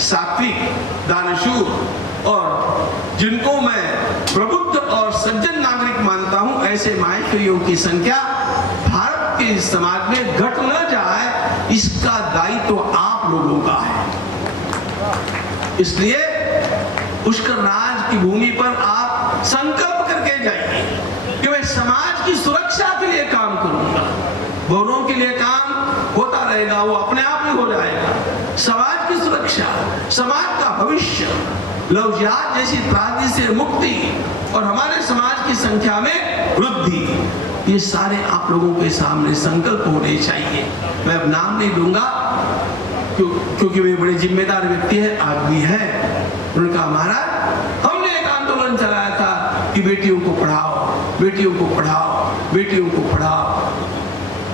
सात्विक, दानशूर और जिनको मैं प्रबुद्ध और सज्जन नागरिक मानता हूं, ऐसे माहेश्वरियों की संख्या भारत के समाज में घट न जाए, इसका दायित्व तो आप लोगों का है। इसलिए पुष्कर राज की भूमि पर आप संकल्प करके जाइए कि मैं समाज की सुरक्षा के लिए काम करूंगा। बहुरों के लिए काम होता रहेगा, वो अपने आप ही हो जाएगा। समाज की सुरक्षा, समाज का भविष्य, लव जिहाद जैसी त्रासदी से मुक्ति और हमारे समाज की संख्या में वृद्धि, ये सारे आप लोगों के सामने संकल्प होने चाहिए। मैं अब नाम नहीं दूंगा क्योंकि वे बड़े जिम्मेदार व्यक्ति है, आदमी है। उन्होंने कहा महाराज हमने एक आंदोलन चलाया था कि बेटियों को पढ़ाओ, बेटियों को पढ़ाओ, बेटियों को पढ़ाओ।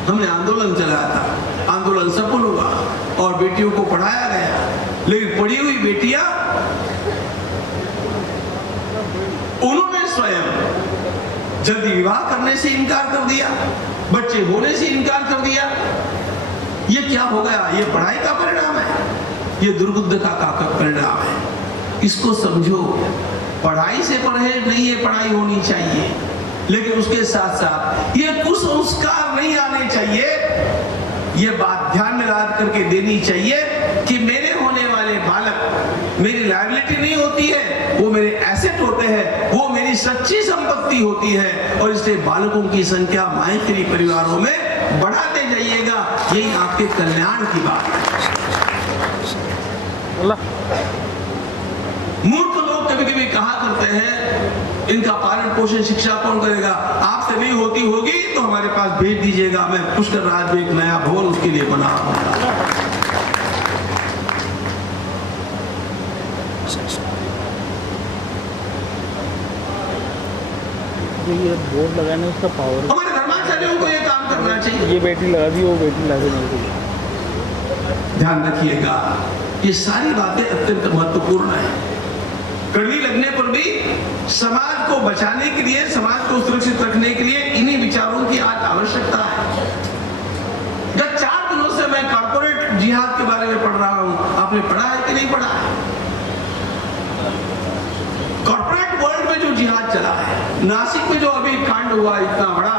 हमने आंदोलन चलाया था, आंदोलन सफल हुआ और बेटियों को पढ़ाया गया, लेकिन पढ़ी हुई बेटियां उन्होंने स्वयं जल्दी विवाह करने से इनकार कर दिया, बच्चे होने से इनकार कर दिया। ये क्या हो गया? ये पढ़ाई का परिणाम है, ये दुर्बुद्धता का परिणाम है। इसको समझो, पढ़ाई से परहेज नहीं है, पढ़ाई होनी चाहिए, लेकिन उसके साथ साथ ये कुसंस्कार नहीं आने चाहिए। ये बात ध्यान में ला करके देनी चाहिए कि मेरे होने वाले बालक मेरी लायबिलिटी नहीं होती है, वो मेरे एसेट होते हैं, वो मेरी सच्ची संपत्ति होती है। और इसलिए बालकों की संख्या माहेश्वरी परिवारों में बढ़ाते जाइएगा, यही आपके कल्याण की बात है। मूर्ख लोग कभी कभी कहा करते हैं इनका पालन पोषण शिक्षा कौन करेगा? आपसे नहीं होती होगी तो हमारे पास भेज दीजिएगा, मैं पुष्कर राज में एक नया भवन उसके लिए बना दूंगा। ये बोर्ड लगाने उसका पावर, हमारे धर्माचार्यों को ये काम करना चाहिए। ये बेटी लगा दी, वो बेटी लगा दी। ध्यान रखिएगा, ये सारी बातें अत्यंत महत्वपूर्ण है। कड़वी लगने पर भी समाज को बचाने के लिए, समाज को सुरक्षित रखने के लिए इन्हीं विचारों की आज आवश्यकता है। गत 4 दिनों से मैं कॉर्पोरेट जिहाद के बारे में पढ़ रहा हूं, आपने पढ़ा है कि नहीं पढ़ा है? कॉर्पोरेट वर्ल्ड में जो जिहाद चला है, नासिक में जो अभी कांड हुआ इतना बड़ा,